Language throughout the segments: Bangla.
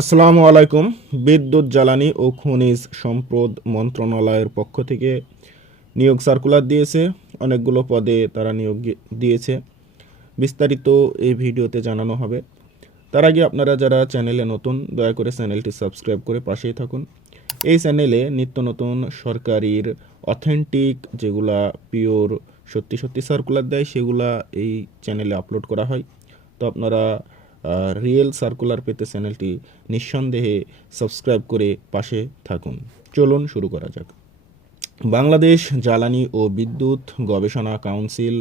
আসসালামু আলাইকুম। বিদ্যুৎ, জ্বালানি ও খনিজ সম্পদ মন্ত্রণালয়ের পক্ষ থেকে নিয়োগ সার্কুলার দিয়েছে। অনেকগুলো পদে তারা নিয়োগ দিয়েছে। বিস্তারিত এই ভিডিওতে জানানো হবে। তার আগে আপনারা যারা চ্যানেলে নতুন, দয়া করে চ্যানেলটি সাবস্ক্রাইব করে পাশেই থাকুন। এই চ্যানেলে নিত্য নতুন সরকারির অথেন্টিক যেগুলা পিওর সত্যি সত্যি সার্কুলার দেয়, সেগুলা এই চ্যানেলে আপলোড করা হয়। তো আপনারা রিয়েল সার্কুলার পেতে চ্যানেলটি নিঃসন্দেহে সাবস্ক্রাইব করে পাশে থাকুন। চলুন শুরু করা যাক। বাংলাদেশ জ্বালানি ও বিদ্যুৎ গবেষণা কাউন্সিল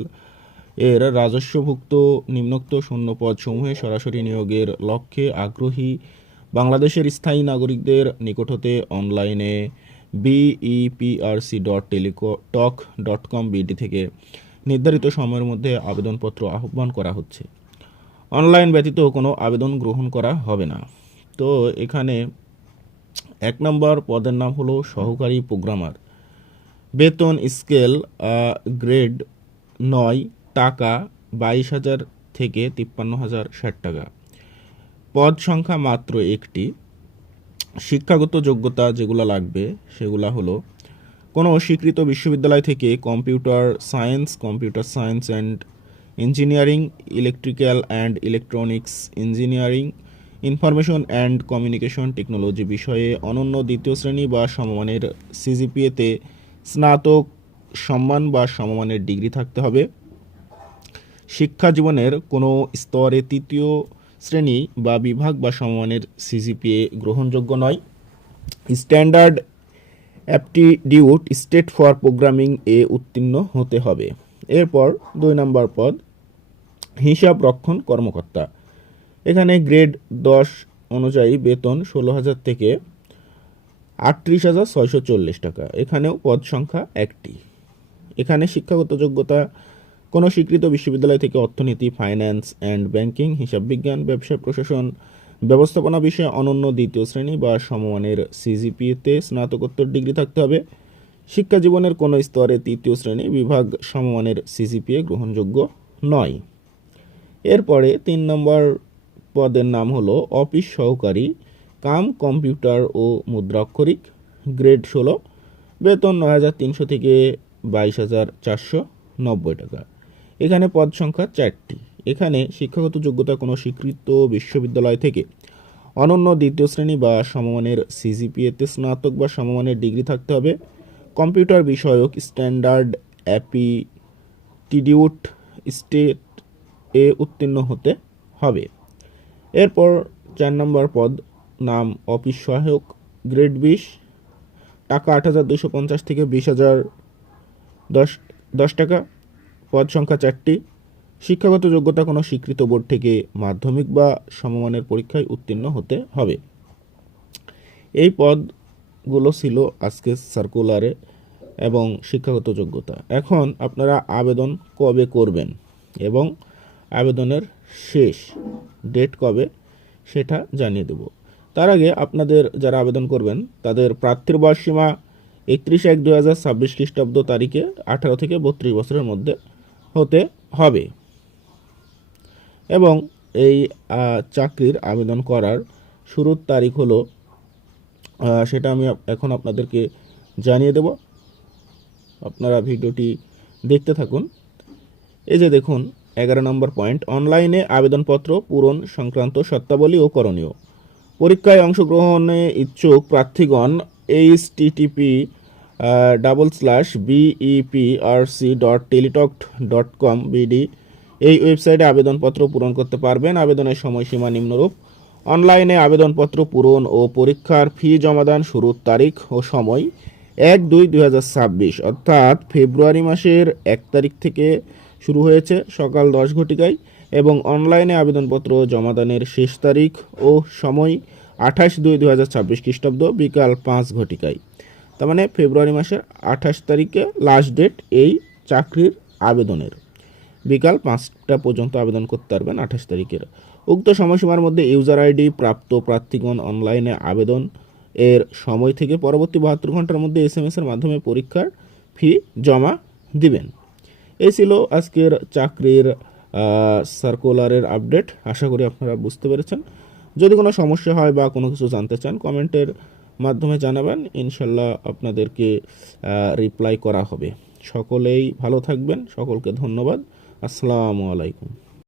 এর রাজস্বভুক্ত নিম্নোক্ত শূন্যপদ সমূহে সরাসরি নিয়োগের লক্ষ্যে আগ্রহী বাংলাদেশের স্থায়ী নাগরিকদের নিকট হতে অনলাইনে BEPRC dot Teletalk dot com BD থেকে নির্ধারিত সময়ের মধ্যে আবেদনপত্র আহ্বান করা হচ্ছে। অনলাইন ব্যতীত কোনো আবেদন গ্রহণ করা হবে না। তো এখানে এক নম্বর পদের নাম হলো সহকারী প্রোগ্রামার। বেতন স্কেল গ্রেড নয়, টাকা বাইশ হাজার থেকে তিপ্পান্ন হাজার ষাট টাকা। পদ সংখ্যা মাত্র একটি। শিক্ষাগত যোগ্যতা যেগুলো লাগবে সেগুলো হলো কোনো স্বীকৃত বিশ্ববিদ্যালয় থেকে computer science computer science and engineering, electrical and electronics engineering, information and communication technology বিষয়ে অনন্য দ্বিতীয় শ্রেণি বা সমমানের সিজিপিএতে স্নাতক সম্মান বা সমমানের ডিগ্রি থাকতে হবে। শিক্ষা জীবনের কোনো স্তরে তৃতীয় শ্রেণি বা বিভাগ বা সমমানের সিজিপিএ গ্রহণযোগ্য নয়। Standard aptitude test for programming এ উত্তীর্ণ হতে হবে। এরপর দুই নম্বর পদ, হিসাব রক্ষণ কর্মকর্তা। এখানে গ্রেড দশ অনুযায়ী বেতন ষোলো হাজার থেকে আটত্রিশ হাজার ছয়শো চল্লিশ টাকা। এখানেও পদ সংখ্যা একটি। এখানে শিক্ষাগত যোগ্যতা, কোনো স্বীকৃত বিশ্ববিদ্যালয় থেকে অর্থনীতি, ফাইন্যান্স অ্যান্ড ব্যাংকিং, হিসাব বিজ্ঞান, ব্যবসা প্রশাসন, ব্যবস্থাপনা বিষয়ে অনন্য দ্বিতীয় শ্রেণি বা সমমানের সিজিপিএতে স্নাতকোত্তর ডিগ্রি থাকতে হবে। শিক্ষা জীবনের কোনো স্তরে তৃতীয় শ্রেণি বিভাগ সমমানের সিজিপিএ গ্রহণযোগ্য নয়। এরপরে তিন নম্বর পদের নাম হলো অফিস সহকারী, কাম, কম্পিউটার ও মুদ্রাক্ষরিক, গ্রেড ষোলো, বেতন নয় হাজার তিনশো থেকে বাইশ হাজার চারশো নব্বই টাকা। এখানে পদ সংখ্যা চারটি। এখানে শিক্ষাগত যোগ্যতা কোনো স্বীকৃত বিশ্ববিদ্যালয় থেকে অনন্য দ্বিতীয় শ্রেণি বা সমমানের সিজিপিএতে স্নাতক বা সমমানের ডিগ্রি থাকতে হবে। কম্পিউটার বিষয়ক স্ট্যান্ডার্ড অ্যাপিটিডিউট স্টেট এ উত্তীর্ণ হতে হবে। এরপর চার নম্বর পদ, নাম, অফিস সহায়ক, গ্রেড বিশ, টাকা আট হাজার দুশো পঞ্চাশ থেকে বিশ হাজার দশ দশ টাকা। পদ সংখ্যা চারটি, শিক্ষাগত যোগ্যতা কোনো স্বীকৃত বোর্ড থেকে মাধ্যমিক বা সমমানের পরীক্ষায় উত্তীর্ণ হতে হবে। এই পদগুলো ছিল আজকে সার্কুলারে এবং শিক্ষাগত যোগ্যতা। এখন আপনারা আবেদন কবে করবেন এবং আবেদনের শেষ ডেট কবে সেটা জানিয়ে দেব। তার আগে আপনাদের যারা আবেদন করবেন, তাদের প্রার্থীর বয়স সীমা একত্রিশ এক দু হাজার ছাব্বিশ খ্রিস্টাব্দ তারিখে আঠারো থেকে বত্রিশ বছরের মধ্যে হতে হবে। এবং এই চাকরির আবেদন করার শুরুর তারিখ হলো সেটা আমি এখন আপনাদেরকে জানিয়ে দেব। আপনারা ভিডিওটি দেখতে থাকুন। এই যে দেখুন, এগারো নম্বর পয়েন্ট, অনলাইনে আবেদনপত্র পূরণ সংক্রান্ত শর্তাবলী ও করণীয়। পরীক্ষায় অংশগ্রহণে ইচ্ছুক প্রার্থীগণ H TTP double slash BEPRC dot Teletalk dot com BD এই ওয়েবসাইটে আবেদনপত্র পূরণ করতে পারবেন। আবেদনের সময়সীমা নিম্নরূপ। অনলাইনে আবেদনপত্র পূরণ ও পরীক্ষার ফি জমাদান শুরুর তারিখ ও সময় এক দুই দুই অর্থাৎ ফেব্রুয়ারি মাসের এক তারিখ থেকে শুরু হয়েছে সকাল দশ ঘটিকায় এবং অনলাইনে আবেদনপত্র জমাদানের শেষ তারিখ ও সময় আঠাশ দুই দু হাজার ছাব্বিশ খ্রিস্টাব্দ বিকাল পাঁচ ঘটিকায়। তার মানে ফেব্রুয়ারি মাসের আঠাশ তারিখে লাস্ট ডেট এই চাকরির আবেদনের। বিকাল পাঁচটা পর্যন্ত আবেদন করতে পারবেন আঠাশ তারিখের। উক্ত সময়সীমার মধ্যে ইউজার আইডি, প্রাপ্ত প্রার্থীগণ অনলাইনে আবেদন এর সময় থেকে পরবর্তী বাহাত্তর ঘণ্টার মধ্যে এস এম এর মাধ্যমে পরীক্ষার ফি জমা দিবেন। এই ছিল আজকের চাকরির সার্কুলারের আপডেট আশা করি আপনারা বুঝতে পেরেছেন। যদি কোনো সমস্যা হয় বা কোনো কিছু জানতে চান কমেন্টের মাধ্যমে জানাবেন। ইনশাল্লাহ আপনাদেরকে রিপ্লাই করা হবে। সকলেই ভালো থাকবেন। সকলকে ধন্যবাদ। আসসালামু আলাইকুম।